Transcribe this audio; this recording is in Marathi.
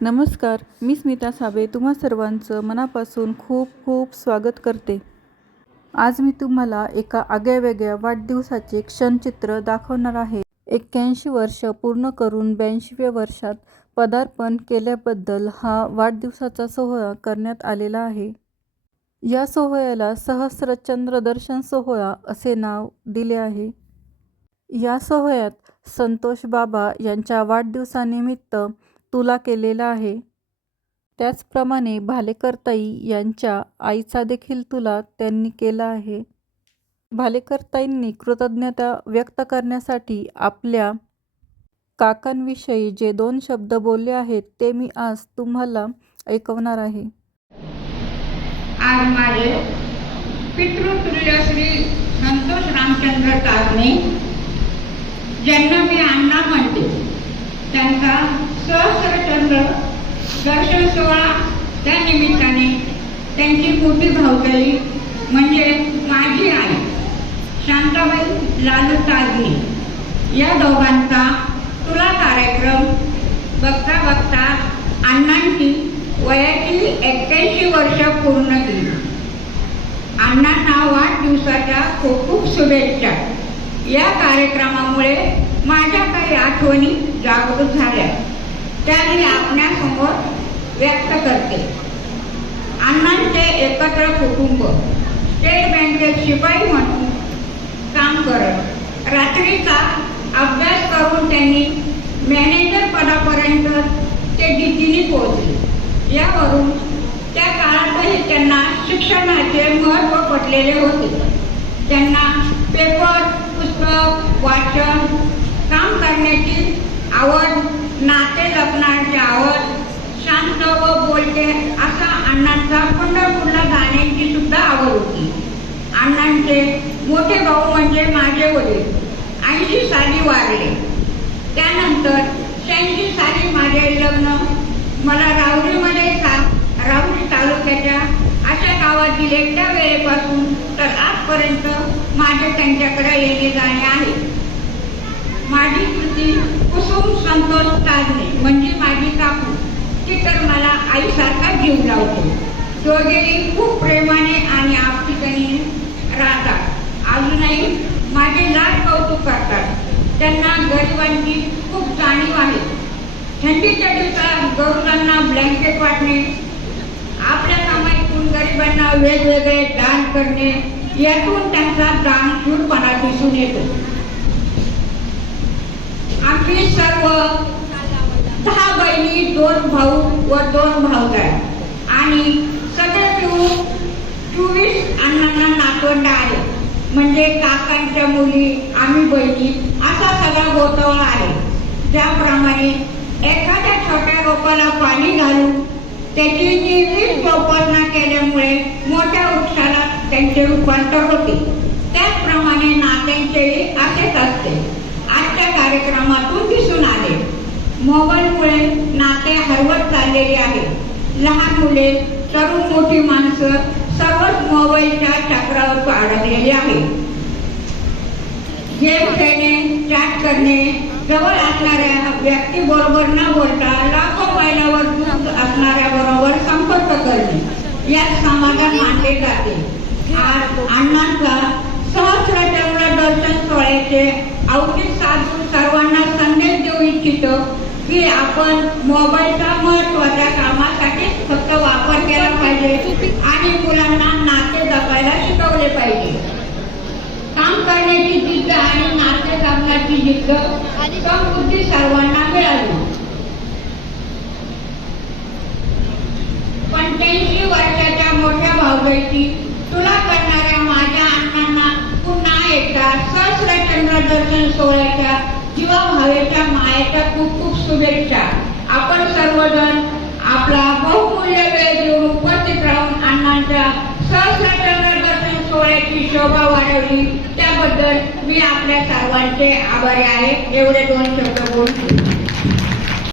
नमस्कार मी स्मिता साबे तुम्हा सर्वांचं मनापासून खूप खूप स्वागत करते. आज मी तुम्हाला एका आगळ्यावेगळ्या वाढदिवसाचे क्षणचित्र दाखवणार आहे. एक्क्याऐंशी वर्ष पूर्ण करून ब्याऐंशीव्या वर्षात पदार्पण केल्याबद्दल हा वाढदिवसाचा सोहळा करण्यात आलेला आहे. या सोहळ्याला सहस्रचंद्र दर्शन सोहळा असे नाव दिले आहे. या सोहळ्यात संतोष बाबा यांच्या वाढदिवसानिमित्त तुला केलेला आहे. त्याचप्रमाणे भालेकरताई यांच्या आईचा देखील तुला त्यांनी केला आहे. भालेकरताईंनी कृतज्ञता व्यक्त करण्यासाठी आपल्या काकांविषयी जे दोन शब्द बोलले आहेत ते मी आज तुम्हाला ऐकवणार आहे. आज माझे पितृतुल्य श्री संतोष रामचंद्र तारणे ज्यांना मी अण्णा म्हणते. त्यांचा सहस्रचंद्र दर्शन सोहळा त्या निमित्ताने त्यांची मोठी भावताई म्हणजे माझी आई शांताबाई लालू ताजने. या दोघांचा तुला कार्यक्रम बघता बघता अण्णांची वयाची एक्क्याऐंशी वर्ष पूर्ण केली अण्णांना वाढदिवसाच्या खूप खूप शुभेच्छा. या कार्यक्रमामुळे माझ्या काही आठवणी जागृत झाल्या. त्या मी आपल्यासमोर व्यक्त करते. अण्णांचे एकत्र कुटुंब स्टेट बँकेत शिपाई म्हणून काम करत रात्रीचा अभ्यास करून त्यांनी मॅनेजर पदापर्यंत ते डिग्रीने पोहोचले. यावरून त्या काळातही त्यांना शिक्षणाचे महत्त्व पटलेले होते. त्यांना पेपर पुस्तक वाचन काम करण्याची आवड नाते जपण्याची आवड शांत व बोलते असा अण्णांचा पंढरपूरला जाण्याची सुद्धा आवड होती. अण्णांचे मोठे भाऊ म्हणजे माझे वडील. ऐंशी साली वारले. त्यानंतर शहाऐंशी साली माझे लग्न. मला राहुरीमध्ये का? राहुरी तालुक्याच्या अशा गावात दिले त्या वेळेपासून तर आजपर्यंत माझे त्यांच्याकडे येणे जाणे आहे. माझी कृती कुसुम संतोष ताजणे म्हणजे माझी काकू. ती तर मला आईसारखा जीव लावते. दोघेही खूप प्रेमाने आणि आपटीपणे राहतात. अजूनही माझे लाड कौतुक करतात. त्यांना गरिबांची खूप जाणीव आहे. थंडीच्या दिवसात गरुडांना ब्लँकेट वाटणे आपल्या कामातून गरिबांना वेगवेगळे दान करणे यातून त्यांचा दानशूरपणा दिसून येतो. आम्ही सर्व दहा बहिणी दोन भाऊ व दोन भावजाय आणि सगळे मिळून चोवीस अण्णांना नातवंड आहे. म्हणजे काकांच्या मुली आम्ही बहिणी असा सगळा गोतवळा आहे. ज्याप्रमाणे एखाद्या छोट्या रोपाला पाणी घालून त्याची नियमित जोपासना केल्यामुळे मोठ्या वृक्षाला त्यांचे रूपांतर होते. त्याचप्रमाणे नात्यांचेही मोबाईलमुळे नाते हरवत चाललेले आहे. लहान मुले तरुण मोठी माणसं सर्वच मोबाईलच्या चक्रावर अडकलेली आहे. गेम खेळणे चॅट करणे जवळ असणाऱ्या व्यक्तीबरोबर न बोलता लाखो मैलावर दूर असणाऱ्या बरोबर संपर्क करणे यात समाधान मानले जाते. आज अण्णांचा सहस्रचंद्र दर्शन सोहळ्याचे औचित साधून सर्वांना संदेश देऊ इच्छितो की आपण मोबाईलचा महत्त्वाच्या कामासाठी फक्त वापर केला पाहिजे आणि मुलांना नाते जपायला शिकवले पाहिजे. काम करण्याची जिद्द आणि नाते जपण्याची जिद्द समृद्धी सर्वांना मिळाली. पंच्याऐंशी वर्षाच्या मोठ्या भाऊबाईची तुला करणाऱ्या माझ्या अण्णांना पुन्हा एकदा सहस्रचंद्र दर्शन सोहळ्याच्या जीवा भावेच्या मायेच्या खूप खूप शुभेच्छा. आपण सर्वजण आपला बहुमूल्य वेळ देऊन उपस्थित राहून अण्णांच्या सहस्रचंद्रदर्शन सोहळ्याची शोभा वाढवली. त्याबद्दल मी आपल्या सर्वांचे आभारी आहे. एवढे दोन शब्द बोलतो